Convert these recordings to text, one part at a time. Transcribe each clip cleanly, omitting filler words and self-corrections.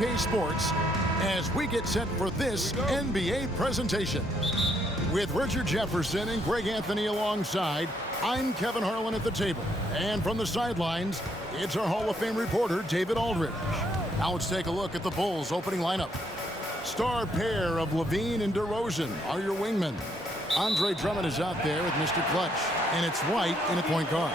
TOBAIS Sports as we get set for this NBA presentation. With Richard Jefferson and Greg Anthony alongside, I'm Kevin Harlan at the table. And from the sidelines, it's our Hall of Fame reporter, David Aldridge. Now let's take a look at the Bulls' opening lineup. Star pair of Levine and DeRozan are your wingmen. Andre Drummond is out there with Mr. Clutch, and it's White in a point guard.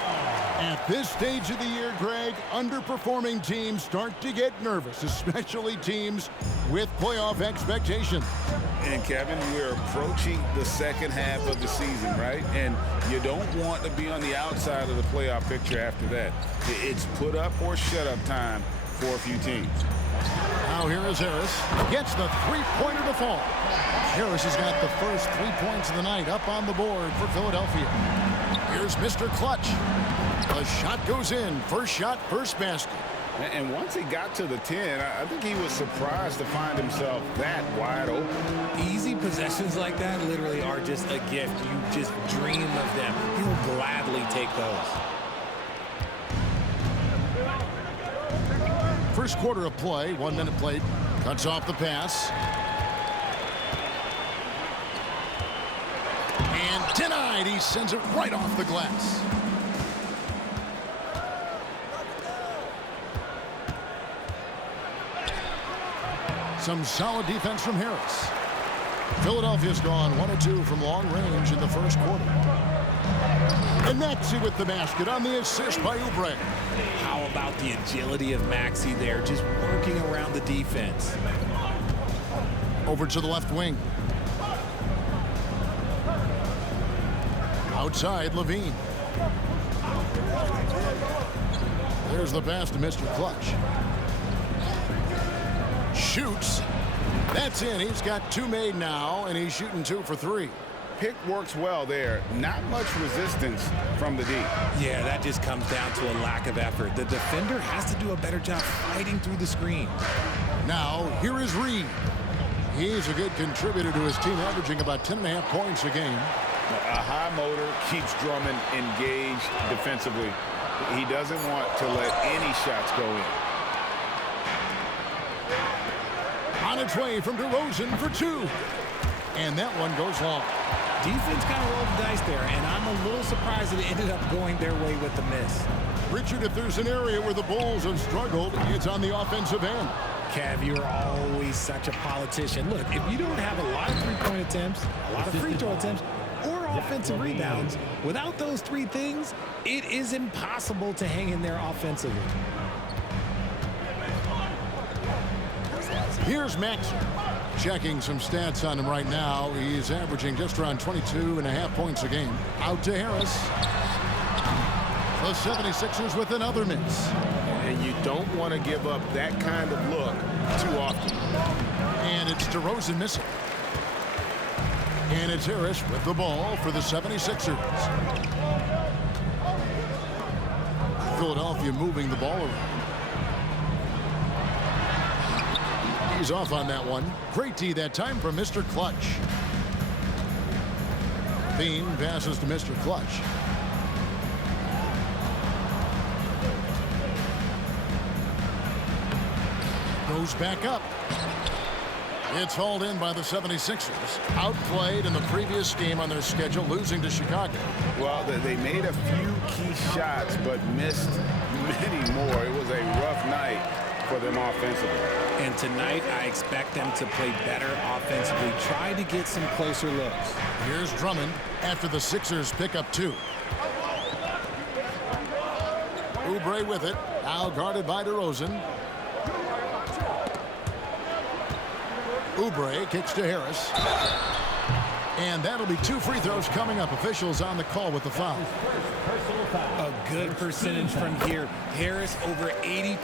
At this stage of the year, Greg, underperforming teams start to get nervous, especially teams with playoff expectations. And Kevin, we're approaching the second half of the season, right? And you don't want to be on the outside of the playoff picture after that. It's put up or shut up time for a few teams. Now here is Harris. Gets the three-pointer to fall. Harris has got the first 3 points of the night up on the board for Philadelphia. Here's Mr. Clutch. The shot goes in. First shot, first basket. And once he got to the 10, I think he was surprised to find himself that wide open. Easy possessions like that literally are just a gift. You just dream of them. He'll gladly take those. First quarter of play, 1 minute played. Cuts off the pass. And denied. He sends it right off the glass. Some solid defense from Harris. Philadelphia's gone 1 of 2 from long range in the first quarter. And Maxey with the basket on the assist by Oubre. How about the agility of Maxey there, just working around the defense. Over to the left wing. Outside, Levine. There's the pass to Mr. Clutch. Shoots. That's in. He's got 2 made now, and he's shooting 2 for 3. Pick works well there. Not much resistance from the D. Yeah, that just comes down to a lack of effort. The defender has to do a better job fighting through the screen. Now, here is Reed. He's a good contributor to his team, averaging about 10.5 points a game. A high motor keeps Drummond engaged defensively. He doesn't want to let any shots go in. On its way from DeRozan for 2. And that one goes long. Defense kind of rolled the dice there, and I'm a little surprised that it ended up going their way with the miss. Richard, if there's an area where the Bulls have struggled, it's on the offensive end. Kev, you're always such a politician. Look, if you don't have a lot of three-point attempts, a lot of free throw attempts, or offensive rebounds, without those 3 things, it is impossible to hang in there offensively. Here's Maxey. Checking some stats on him right now. He's averaging just around 22.5 points a game. Out to Harris. The 76ers with another miss. And you don't want to give up that kind of look too often. And it's DeRozan missing. And it's Harris with the ball for the 76ers. Philadelphia moving the ball around. He's off on that one. Great D that time from Mr. Clutch. Bean passes to Mr. Clutch. Goes back up. It's hauled in by the 76ers. Outplayed in the previous game on their schedule, losing to Chicago. Well, they made a few key shots, but missed many more. It was a rough night for them offensively. And tonight, I expect them to play better offensively. Try to get some closer looks. Here's Drummond after the Sixers pick up 2. Oubre with it. Now guarded by DeRozan. Oubre kicks to Harris. And that'll be 2 free throws coming up. Officials on the call with the foul. A good percentage from here. Harris over 80%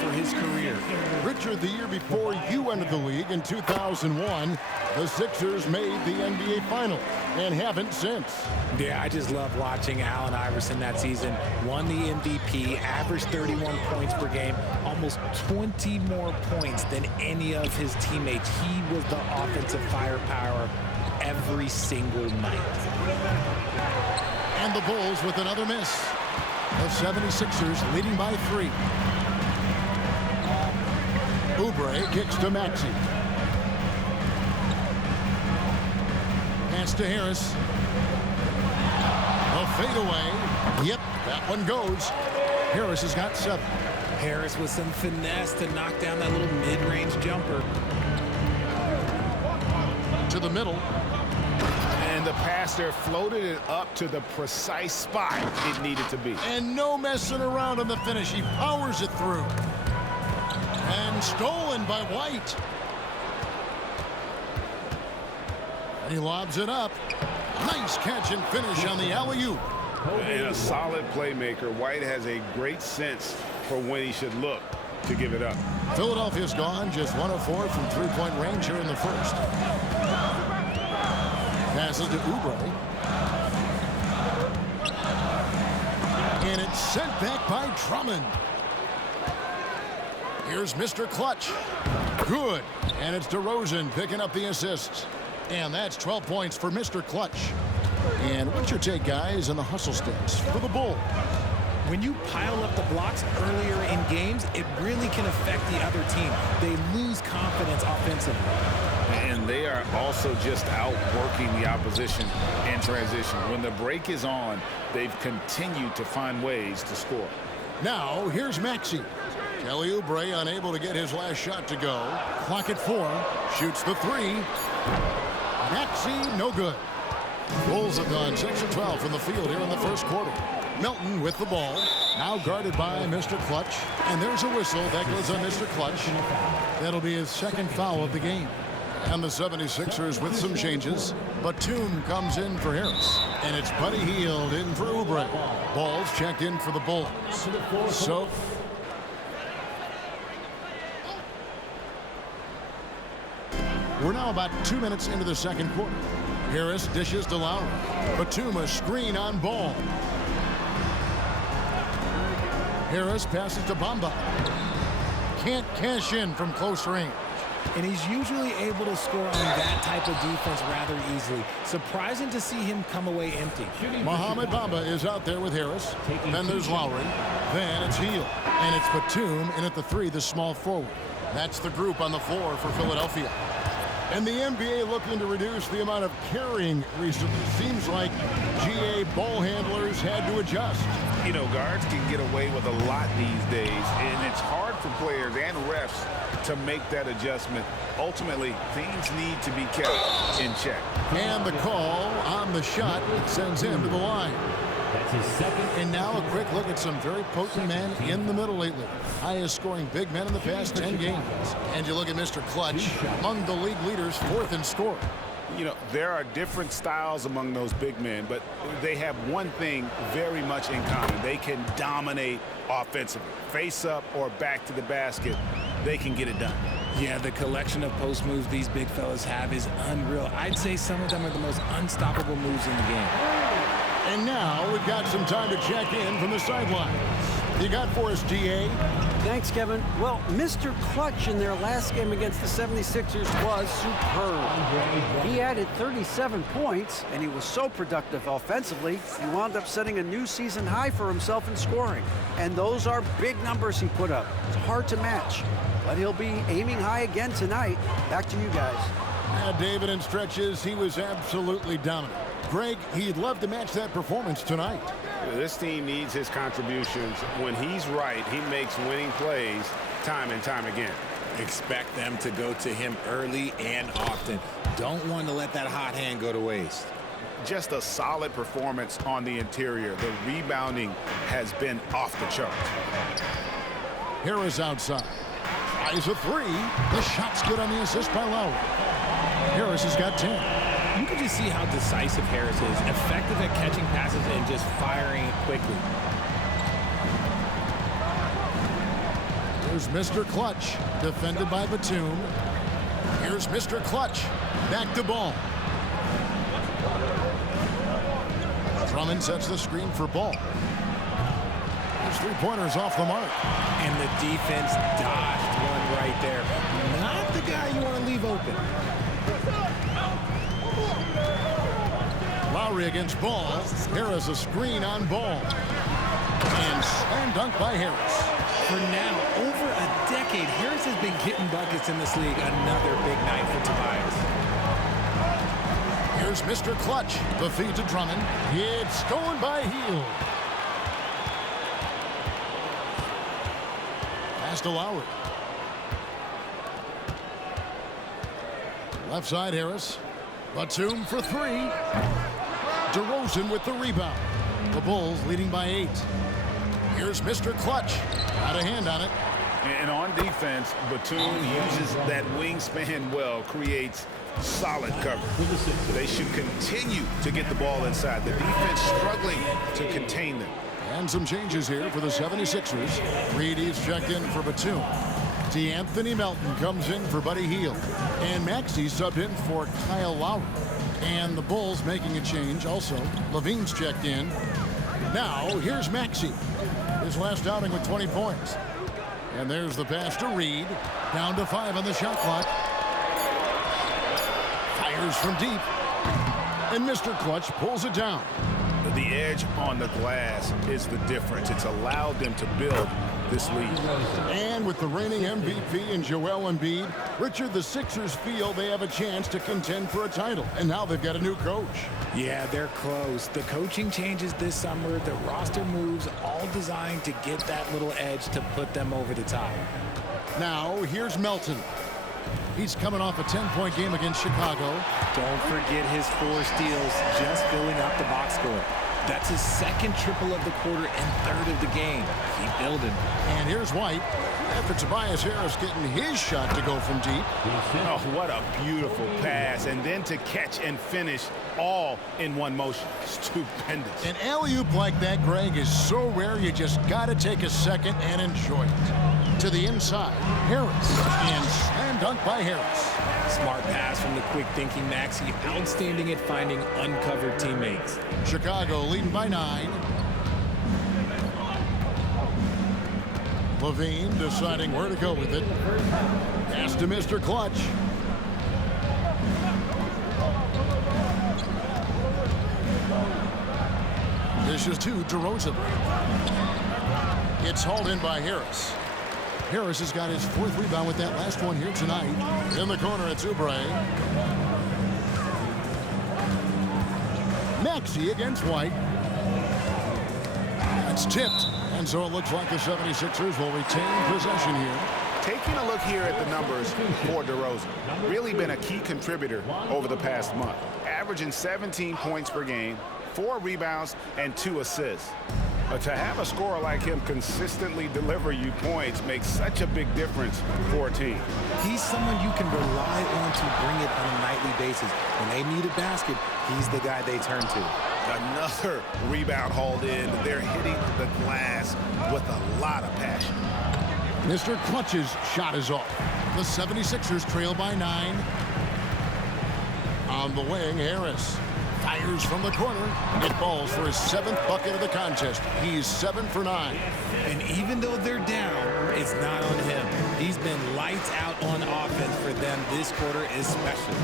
for his career. Richard, the year before you entered the league in 2001, the Sixers made the NBA Finals and haven't since. Yeah, I just love watching Allen Iverson that season. Won the MVP, averaged 31 points per game, almost 20 more points than any of his teammates. He was the offensive firepower every single night. And the Bulls with another miss. The 76ers leading by 3. Oubre kicks to Maxey. Pass to Harris. A fadeaway. Yep, that one goes. Harris has got 7. Harris with some finesse to knock down that little mid-range jumper. To the middle. And the passer floated it up to the precise spot it needed to be. And no messing around on the finish. He powers it through. And stolen by White. He lobs it up. Nice catch and finish on the alley-oop. And a solid playmaker. White has a great sense for when he should look to give it up. Philadelphia's gone just 1 of 4 from three-point range here in the first. Passes to Oubre. And it's sent back by Drummond. Here's Mr. Clutch. Good. And it's DeRozan picking up the assists. And that's 12 points for Mr. Clutch. And what's your take, guys, on the hustle stats for the Bulls? When you pile up the blocks earlier in games, it really can affect the other team. They lose confidence offensively. And they are also just outworking the opposition in transition. When the break is on, they've continued to find ways to score. Now, here's Maxey. Kelly Oubre unable to get his last shot to go. Clock at 4. Shoots the 3. Maxey, no good. Bulls have gone 6 of 12 from the field here in the first quarter. Melton with the ball. Now guarded by Mr. Clutch. And there's a whistle that goes on Mr. Clutch. That'll be his second foul of the game. And the 76ers with some changes. Batum comes in for Harris. And it's Buddy Hield in for Oubre. Ball's checked in for the Bulls. So we're now about 2 minutes into the second quarter. Harris dishes to Lowry. Batum a screen on Ball. Harris passes to Bamba. Can't cash in from close range. And he's usually able to score on that type of defense rather easily. Surprising to see him come away empty. Mohamed Bamba is out there with Harris. Then there's Lowry. Then it's Hield. And it's Batum in at the 3, the small forward. That's the group on the floor for Philadelphia. And the NBA looking to reduce the amount of carrying recently. Seems like GA ball handlers had to adjust. You know, guards can get away with a lot these days, and it's hard for players and refs to make that adjustment. Ultimately, things need to be kept in check. And the call on the shot sends him to the line. That's his second. And now a quick look at some very potent men in the middle lately. Highest scoring big men in the past 10 games. And you look at Mr. Clutch, among the league leaders, 4th in scoring. You know, there are different styles among those big men, but they have one thing very much in common. They can dominate offensively. Face up or back to the basket, they can get it done. Yeah, the collection of post moves these big fellas have is unreal. I'd say some of them are the most unstoppable moves in the game. And now we've got some time to check in from the sidelines. You got for us, GA? Thanks, Kevin. Well, Mr. Clutch in their last game against the 76ers was superb. He added 37 points, and he was so productive offensively, he wound up setting a new season high for himself in scoring. And those are big numbers he put up. It's hard to match, but he'll be aiming high again tonight. Back to you guys. Yeah, David, in stretches, he was absolutely dominant. Greg, he'd love to match that performance tonight. This team needs his contributions. When he's right, he makes winning plays time and time again. Expect them to go to him early and often. Don't want to let that hot hand go to waste. Just a solid performance on the interior. The rebounding has been off the charts. Harris outside. Tries a 3. The shot's good on the assist by Lowry. Harris has got 10. You can just see how decisive Harris is, effective at catching passes and just firing it quickly. Here's Mr. Clutch, defended by Batum. Here's Mr. Clutch, back to Ball. Drummond sets the screen for Ball. His three-pointer's off the mark. And the defense dodged one right there. Not the guy you want to leave open. Lowry against Ball. Harris a screen on Ball. And slam dunk by Harris. for now, over a decade, Harris has been getting buckets in this league. Another big night for Tobias. Here's Mr. Clutch. The feed to Drummond. It's stolen by Hield. Pass to Lowry. Left side, Harris. Batum for three. DeRozan with the rebound. The Bulls leading by 8. Here's Mr. Clutch. Got a hand on it. And on defense, Batum uses that wingspan well, creates solid cover. They should continue to get the ball inside. The defense struggling to contain them. And some changes here for the 76ers. Reedy's checked in for Batum. D'Anthony Melton comes in for Buddy Hield. And Maxey subbed in for Kyle Lowry. And the Bulls making a change also. Levine's checked in. Now, here's Maxey. His last outing with 20 points. And there's the pass to Reed. Down to 5 on the shot clock. Fires from deep. And Mr. Clutch pulls it down. The edge on the glass is the difference. It's allowed them to build this lead. And with the reigning MVP in Joel Embiid, Richard, the Sixers feel they have a chance to contend for a title. And now they've got a new coach. Yeah, they're close. The coaching changes this summer, the roster moves, all designed to get that little edge to put them over the top. Now, here's Melton. He's coming off a 10-point game against Chicago. Don't forget his 4 steals, just filling up the box score. That's his second triple of the quarter and third of the game. Keep building. And here's White. After Tobias Harris getting his shot to go from deep. Oh, what a beautiful pass. And then to catch and finish all in one motion. Stupendous. An alley-oop like that, Greg, is so rare you just got to take a second and enjoy it. To the inside, Harris. And slam dunk by Harris. Smart pass from the quick-thinking Maxey. Outstanding at finding uncovered teammates. Chicago leading by 9. Levine deciding where to go with it. Pass to Mr. Clutch. Dishes to DeRozan. It's hauled in by Harris. Harris has got his 4th rebound with that last one here tonight. In the corner, it's Oubre. Maxey against White. It's tipped. And so it looks like the 76ers will retain possession here. Taking a look here at the numbers for DeRozan. Really been a key contributor over the past month. Averaging 17 points per game, 4 rebounds, and 2 assists. But to have a scorer like him consistently deliver you points makes such a big difference for a team. He's someone you can rely on to bring it on a nightly basis. When they need a basket, he's the guy they turn to. Another rebound hauled in. They're hitting the glass with a lot of passion. Mr. Clutch's shot is off. The 76ers trail by 9. On the wing, Harris fires from the corner. It falls for his 7th bucket of the contest. He's 7 for 9. And even though they're down, it's not on him. He's been lights out on offense for them this quarter especially.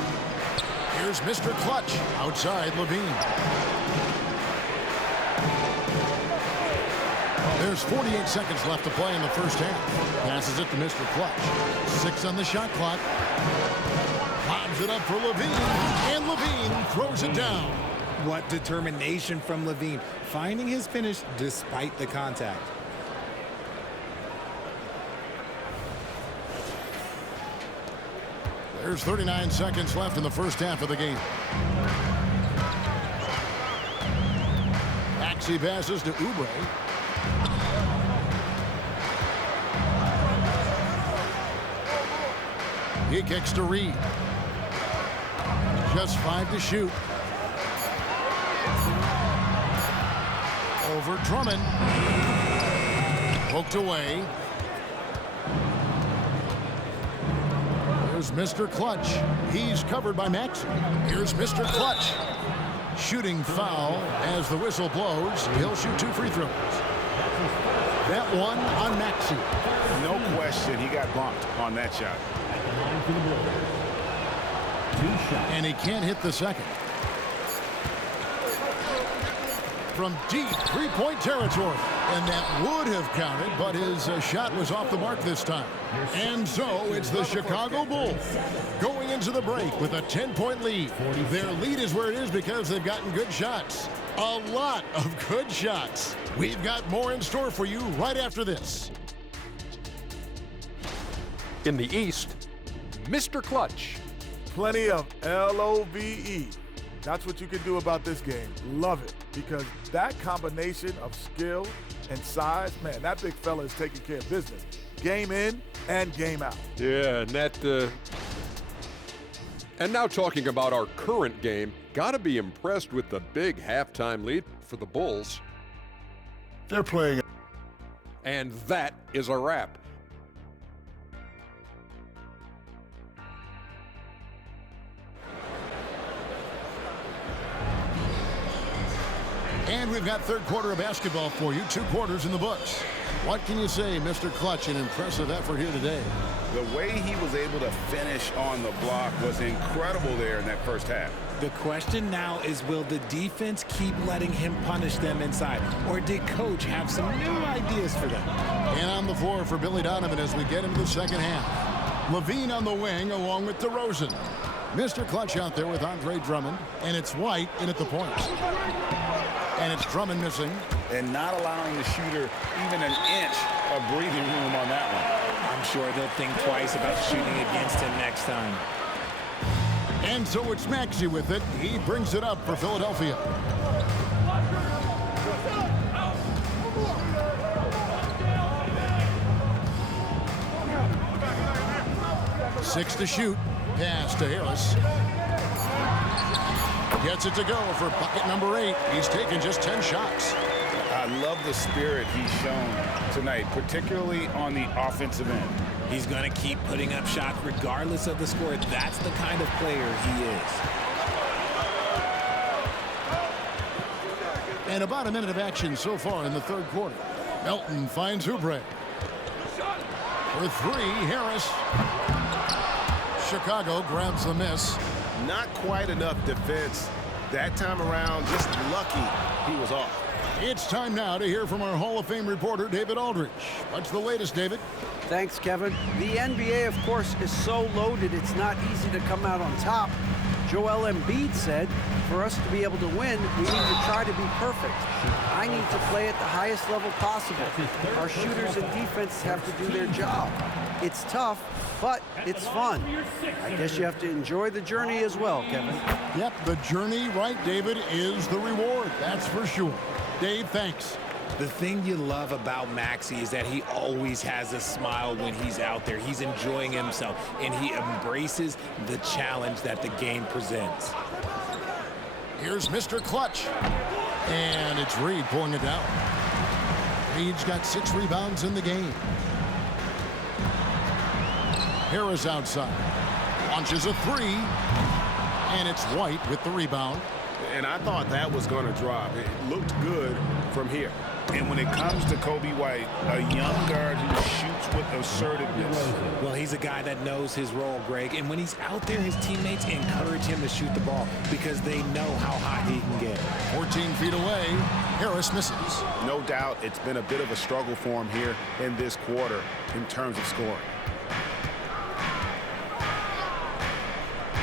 Here's Mr. Clutch outside Levine. There's 48 seconds left to play in the first half. Passes it to Mr. Clutch. 6 on the shot clock. Lobs it up for Levine. And Levine throws it down. What determination from Levine, finding his finish despite the contact. There's 39 seconds left in the first half of the game. Maxey passes to Oubre. He kicks to Reed. Just 5 to shoot. Over Drummond. Poked away. Here's Mr. Clutch. He's covered by Maxey. Here's Mr. Clutch. Shooting foul as the whistle blows. He'll shoot 2 free throws. That one on Maxey. No question, he got bumped on that shot. And he can't hit the second. From deep 3-point territory. And that would have counted, but his shot was off the mark this time. And so it's the Chicago Bulls going into the break with a 10-point lead. Their lead is where it is because they've gotten good shots. A lot of good shots. We've got more in store for you right after this. In the East, Mr. Clutch. Plenty of LOVE. That's what you can do about this game. Love it, because that combination of skill and size, man, that big fella is taking care of business. Game in and game out. Yeah, and that. And now talking about our current game, gotta be impressed with the big halftime lead for the Bulls. They're playing. And that is a wrap. And we've got third quarter of basketball for you. 2 quarters in the books. What can you say, Mr. Clutch? An impressive effort here today. The way he was able to finish on the block was incredible there in that first half. The question now is, will the defense keep letting him punish them inside? Or did Coach have some new ideas for them? And on the floor for Billy Donovan as we get into the second half. Levine on the wing along with DeRozan. Mr. Clutch out there with Andre Drummond. And it's White in at the point. And it's Drummond missing. And not allowing the shooter even an inch of breathing room on that one. I'm sure they'll think twice about shooting against him next time. And so it's Maxey with it. He brings it up for Philadelphia. Six to shoot. Pass to Harris. Gets it to go for bucket number 8. He's taken just 10 shots. I love the spirit he's shown tonight, particularly on the offensive end. He's going to keep putting up shots regardless of the score. That's the kind of player he is. And about a minute of action so far in the third quarter. Melton finds Oubre. For 3, Harris. Chicago grabs the miss. Not quite enough defense that time around. Just lucky he was off. It's time now to hear from our Hall of Fame reporter, David Aldridge. What's the latest, David? Thanks, Kevin. The NBA, of course, is so loaded it's not easy to come out on top. Joel Embiid said, for us to be able to win, we need to try to be perfect. I need to play at the highest level possible. Our shooters and defense have to do their job. It's tough, but it's fun. I guess you have to enjoy the journey as well, Kevin. Yep, the journey, right, David, is the reward. That's for sure. Dave, thanks. The thing you love about Maxey is that he always has a smile when he's out there. He's enjoying himself, and he embraces the challenge that the game presents. Here's Mr. Clutch. And it's Reed pulling it down. Reed's got 6 rebounds in the game. Harris outside. Launches a 3. And it's White with the rebound. And I thought that was going to drop. It looked good from here. And when it comes to Kobe White, a young guard who shoots with assertiveness. Well, he's a guy that knows his role, Greg. And when he's out there, his teammates encourage him to shoot the ball because they know how hot he can get. 14 feet away. Harris misses. No doubt it's been a bit of a struggle for him here in this quarter in terms of scoring.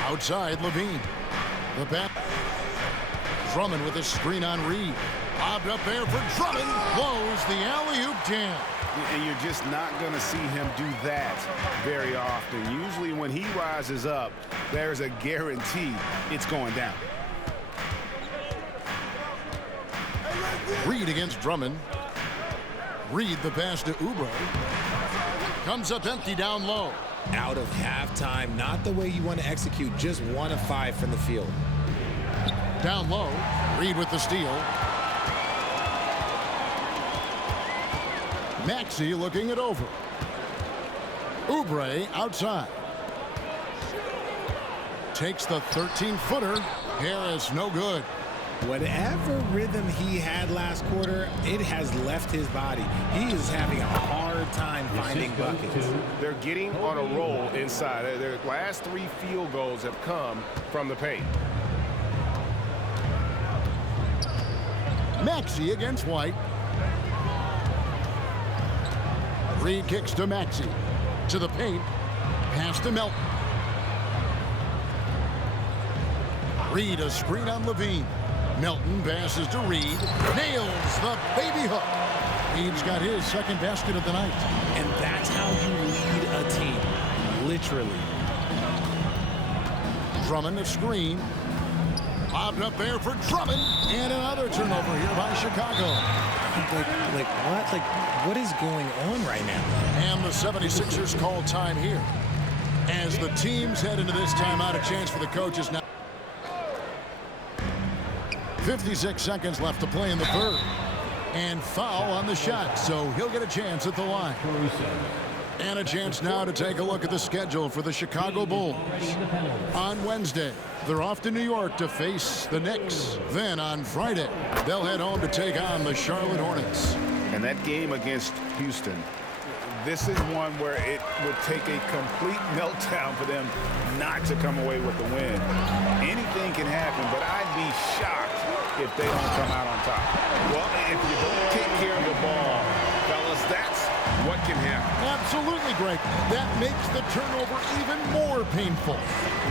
Outside, Levine. The back. Drummond with a screen on Reed. Lobbed up there for Drummond. Blows the alley-oop jam. And you're just not going to see him do that very often. Usually when he rises up, there's a guarantee it's going down. Reed against Drummond. Reed the pass to Oubre. Comes up empty down low. Out of halftime, not the way you want to execute, just 1 of 5 from the field. Down low, Reed with the steal. Maxey looking it over. Oubre outside. Takes the 13-footer. Harris no good. Whatever rhythm he had last quarter, it has left his body. He is having a hard time finding buckets. They're getting on a roll inside. Their last 3 field goals have come from the paint. Maxey against White. Reed kicks to Maxey. To the paint. Pass to Melton. Reed a screen on Levine. Melton passes to Reed. Nails the baby hook. Reed's got his second basket of the night. And that's how you lead a team. Literally. Drummond a screen. Bobbed up there for Drummond. And another turnover here by Chicago. Like what? Like, what is going on right now? And the 76ers call time here. As the teams head into this timeout, a chance for the coaches now. 56 seconds left to play in the third. And foul on the shot, so he'll get a chance at the line. And a chance now to take a look at the schedule for the Chicago Bulls. On Wednesday, they're off to New York to face the Knicks. Then on Friday, they'll head home to take on the Charlotte Hornets. And that game against Houston, this is one where it would take a complete meltdown for them not to come away with the win. Anything can happen, but I'd be shocked if they don't come out on top. Well, if you don't take care of the ball, fellas, that's what can happen. Absolutely, Greg. That makes the turnover even more painful.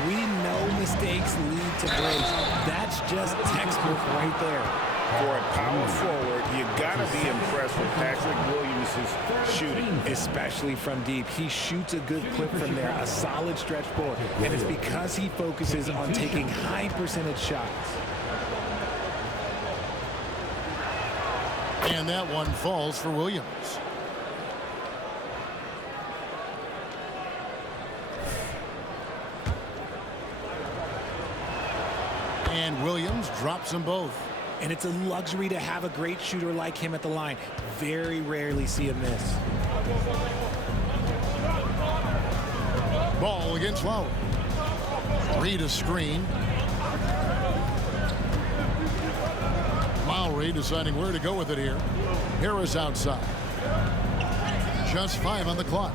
We know mistakes lead to breaks. That's just textbook right there. For a power forward, you gotta be impressed with Patrick Williams' shooting. Especially from deep. He shoots a good clip from there, a solid stretch forward. And it's because he focuses on taking high percentage shots. And that one falls for Williams. And Williams drops them both. And it's a luxury to have a great shooter like him at the line. Very rarely see a miss. Ball against Lowry. Reed a screen. Lowry deciding where to go with it here. Harris outside. Just 5 on the clock.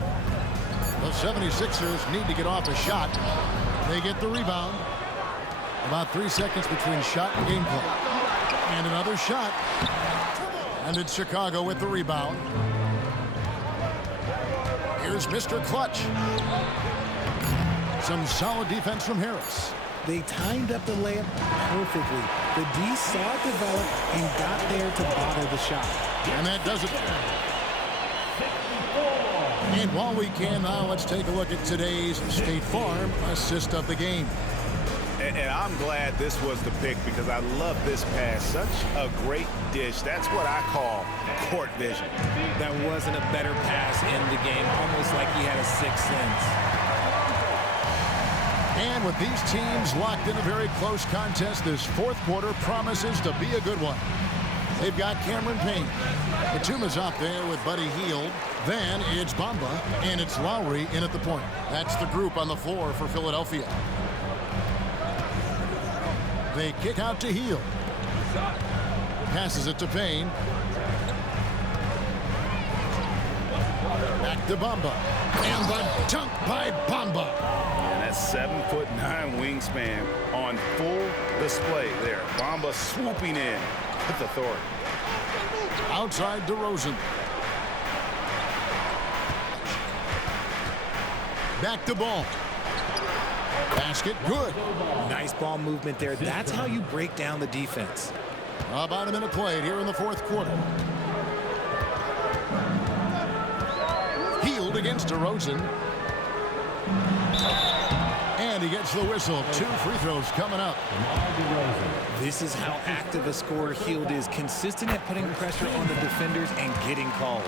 The 76ers need to get off a shot. They get the rebound. About 3 seconds between shot and game clock. And another shot. And it's Chicago with the rebound. Here's Mr. Clutch. Some solid defense from Harris. They timed up the layup perfectly. The D saw it develop and got there to bother the shot. And that does it. And while we can now, let's take a look at today's State Farm assist of the game. And I'm glad this was the pick because I love this pass. Such a great dish. That's what I call court vision. That wasn't a better pass in the game. Almost like he had a sixth sense. And with these teams locked in a very close contest, this fourth quarter promises to be a good one. They've got Cameron Payne. Batuma's out there with Buddy Hield. Then it's Bamba, and it's Lowry in at the point. That's the group on the floor for Philadelphia. They kick out to Hield. Passes it to Payne. Back to Bamba. And the dunk by Bamba. And that 7'9" wingspan on full display there. Bamba swooping in with authority. Outside DeRozan. Back to Ball. Basket good. Nice ball movement there. That's how you break down the defense. About a minute played here in the fourth quarter. Hield against DeRozan. And he gets the whistle. 2 free throws coming up. This is how active a scorer Hield is. Consistent at putting pressure on the defenders and getting calls.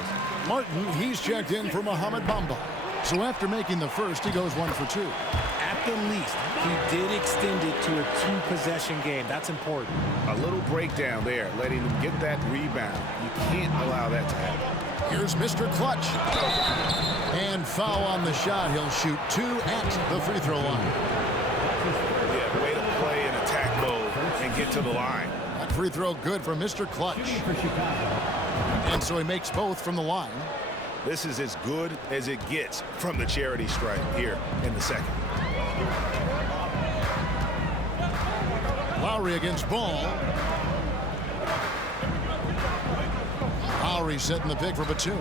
Martin, he's checked in for Mohamed Bamba. So after making the first, he goes 1 for 2. At the least, he did extend it to a 2-possession game. That's important. A little breakdown there, letting them get that rebound. You can't allow that to happen. Here's Mr. Clutch. And foul on the shot. He'll shoot 2 at the free throw line. Yeah, way to play in attack mode and get to the line. That free throw good for Mr. Clutch. And so he makes both from the line. This is as good as it gets from the charity stripe here in the second. Lowry against Ball. Lowry setting the pick for Batum.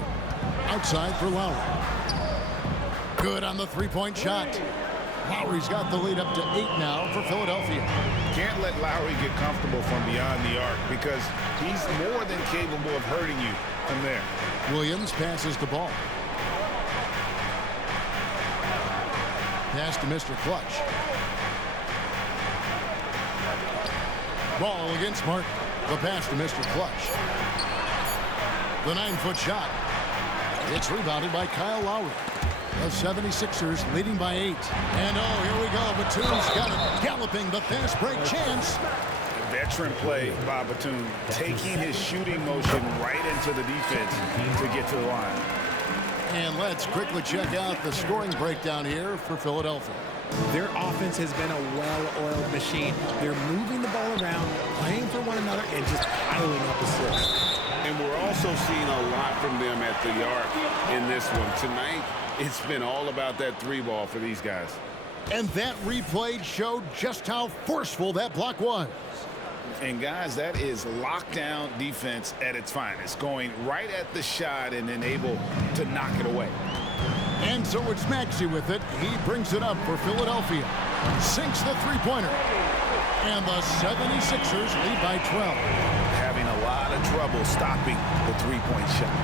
Outside for Lowry. Good on the three-point shot. Lowry's got the lead up to 8 now for Philadelphia. Can't let Lowry get comfortable from beyond the arc because he's more than capable of hurting you from there. Williams passes the ball. Pass to Mr. Clutch. Ball against Martin. The pass to Mr. Clutch. The 9-foot shot. It's rebounded by Kyle Lowry. The 76ers leading by 8. And oh, here we go. Batum's got it. Galloping the fast break chance. Veteran play by Batum, taking his shooting motion right into the defense to get to the line. And let's quickly check out the scoring breakdown here for Philadelphia. Their offense has been a well-oiled machine. They're moving the ball around, playing for one another, and just piling up assists. And we're also seeing a lot from them at the arc in this one. Tonight, it's been all about that 3-ball for these guys. And that replay showed just how forceful that block was. And guys, that is lockdown defense at its finest, going right at the shot and then able to knock it away. And so it's Maxey with it. He brings it up for Philadelphia. Sinks the three-pointer. And the 76ers lead by 12. Having a lot of trouble stopping the three-point shot.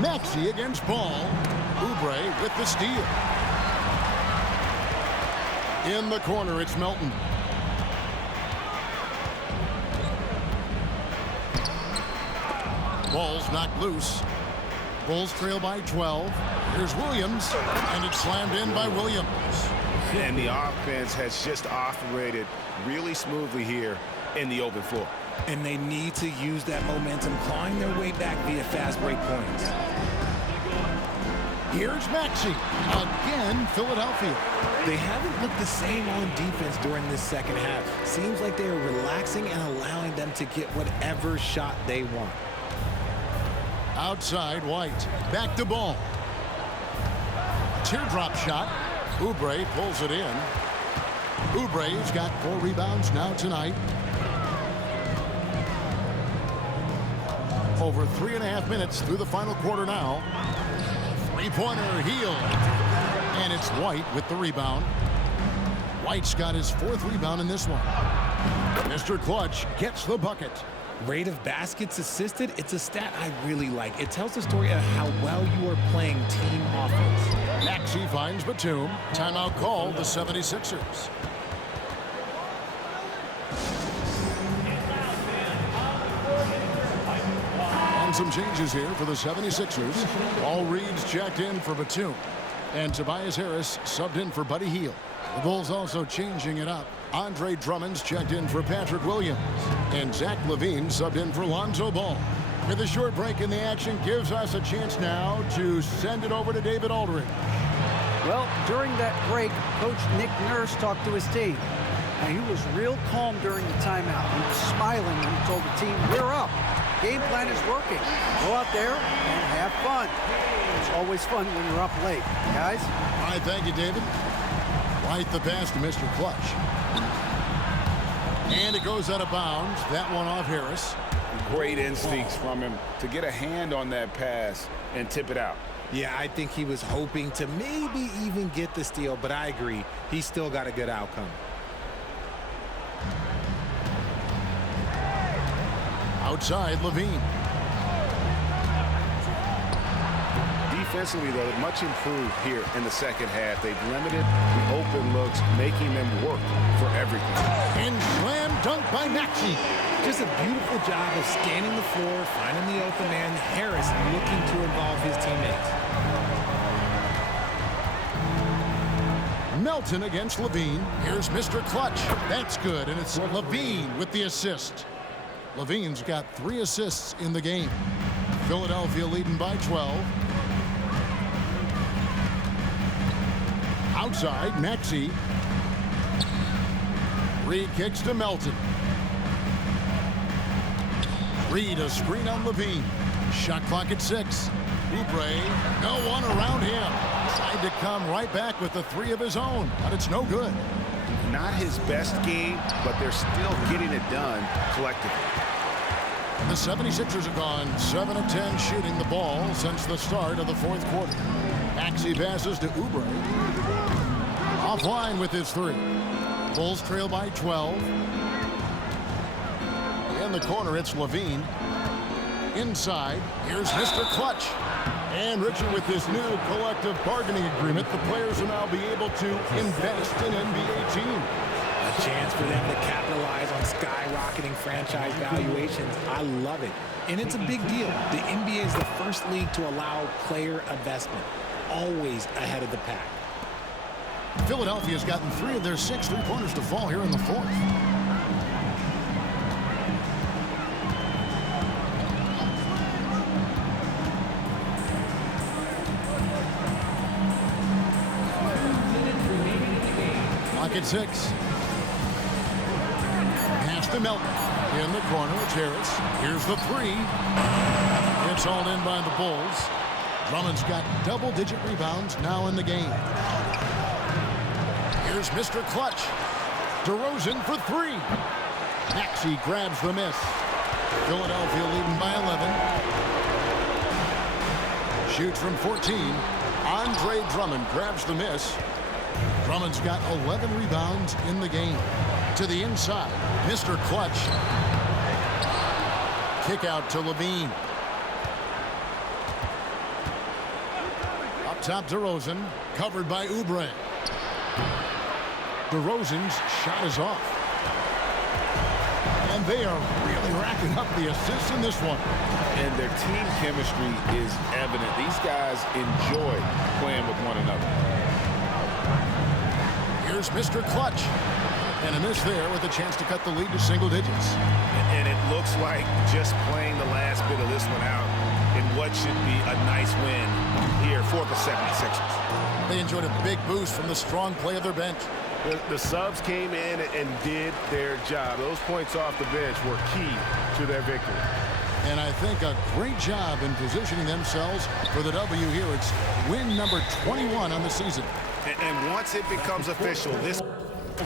Maxey against Ball. Oubre with the steal. In the corner, it's Melton. Ball's knocked loose. Bulls trail by 12. Here's Williams, and it's slammed in by Williams. And the offense has just operated really smoothly here in the open floor. And they need to use that momentum, clawing their way back via fast break points. Here's Maxey. Again, Philadelphia. They haven't looked the same on defense during this second half. Seems like they are relaxing and allowing them to get whatever shot they want. Outside, White. Back to Ball. Teardrop shot. Oubre pulls it in. Oubre's got 4 rebounds now tonight. Over 3.5 minutes through the final quarter now. Three-pointer heel. And it's White with the rebound. White's got his 4th rebound in this one. Mr. Clutch gets the bucket. Rate of baskets assisted, it's a stat I really like. It tells the story of how well you are playing team offense. Maxey finds Batum. Timeout called the 76ers. And some changes here for the 76ers. All Reed's checked in for Batum. And Tobias Harris subbed in for Buddy Hield. The Bulls also changing it up. Andre Drummond's checked in for Patrick Williams. And Zach LaVine subbed in for Lonzo Ball. With a short break in the action gives us a chance now to send it over to David Aldridge. Well, during that break, Coach Nick Nurse talked to his team. And he was real calm during the timeout. He was smiling when he told the team, we're up. Game plan is working. Go out there and have fun. It's always fun when you're up late. Guys? All right, thank you, David. White the pass to Mr. Clutch. And it goes out of bounds. That one off Harris. Great instincts from him to get a hand on that pass and tip it out. Yeah, I think he was hoping to maybe even get the steal, but I agree. He still got a good outcome. Outside, LaVine. Defensively, though, much improved here in the second half. They've limited the open looks, making them work for everything. And slam dunk by Maxey. Just a beautiful job of scanning the floor, finding the open man. Harris looking to involve his teammates. Melton against LaVine. Here's Mr. Clutch. That's good, and it's LaVine with the assist. LaVine's got 3 assists in the game. Philadelphia leading by 12. Outside, Maxey. Reed kicks to Melton. Reed a screen on LaVine. Shot clock at 6. Oubre, no one around him. Tried to come right back with the 3 of his own, but it's no good. Not his best game, but they're still getting it done collectively. The 76ers have gone 7 of 10 shooting the ball since the start of the fourth quarter. Maxey passes to Oubre. Offline with his three. Bulls trail by 12. In the corner, it's Levine. Inside, here's Mr. Clutch. And Richard, with this new collective bargaining agreement, the players will now be able to invest in NBA teams. A chance for them to capitalize on skyrocketing franchise valuations. I love it. And it's a big deal. The NBA is the first league to allow player investment. Always ahead of the pack. Philadelphia's gotten 3 of their 6 three-pointers to fall here in the fourth. Clock at 6. Pass to Melton. In the corner, it's Harris. Here's the three. It's all in by the Bulls. Drummond's got double-digit rebounds now in the game. Here's Mr. Clutch. DeRozan for 3. Maxey grabs the miss. Philadelphia leading by 11. Shoots from 14. Andre Drummond grabs the miss. Drummond's got 11 rebounds in the game. To the inside, Mr. Clutch. Kick out to Levine. Up top, DeRozan, covered by Oubre. DeRozan's shot is off. And they are really racking up the assists in this one. And their team chemistry is evident. These guys enjoy playing with one another. Here's Mr. Clutch. And a miss there with a chance to cut the lead to single digits. And it looks like just playing the last bit of this one out in what should be a nice win here for the 76ers. They enjoyed a big boost from the strong play of their bench. The subs came in and did their job. Those points off the bench were key to their victory. And I think a great job in positioning themselves for the W here. It's win number 21 on the season. And once it becomes official, this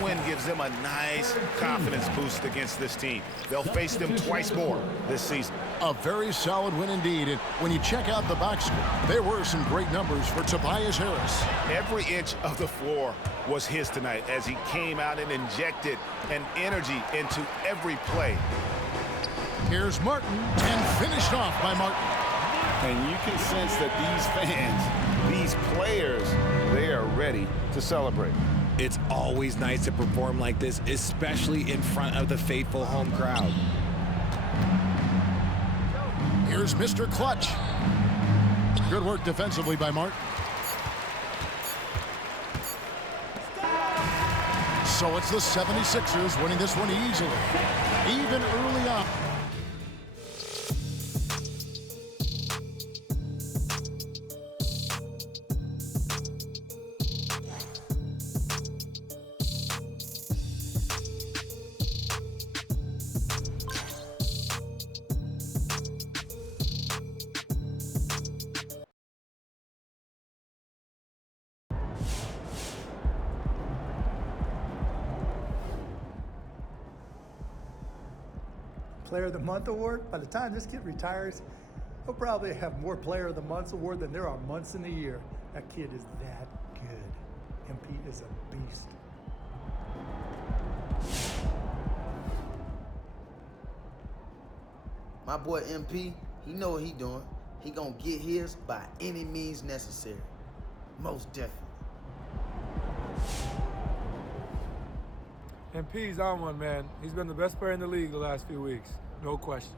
win gives them a nice confidence boost against this team. They'll face them twice more this season. A very solid win indeed. And when you check out the box score, there were some great numbers for TOBAIS Harris. Every inch of the floor was his tonight as he came out and injected an energy into every play. Here's Martin, and finished off by Martin. And you can sense that these fans, these players, they are ready to celebrate. It's always nice to perform like this, especially in front of the faithful home crowd. Here's Mr. Clutch. Good work defensively by Martin. So it's the 76ers winning this one easily, even early on. Player of the Month award. By the time this kid retires, he'll probably have more Player of the Month award than there are months in the year. That kid is that good. MP is a beast. My boy MP, he know what he doing. He gonna get his by any means necessary. Most definitely. MP's on one, man. He's been the best player in the league the last few weeks. No question.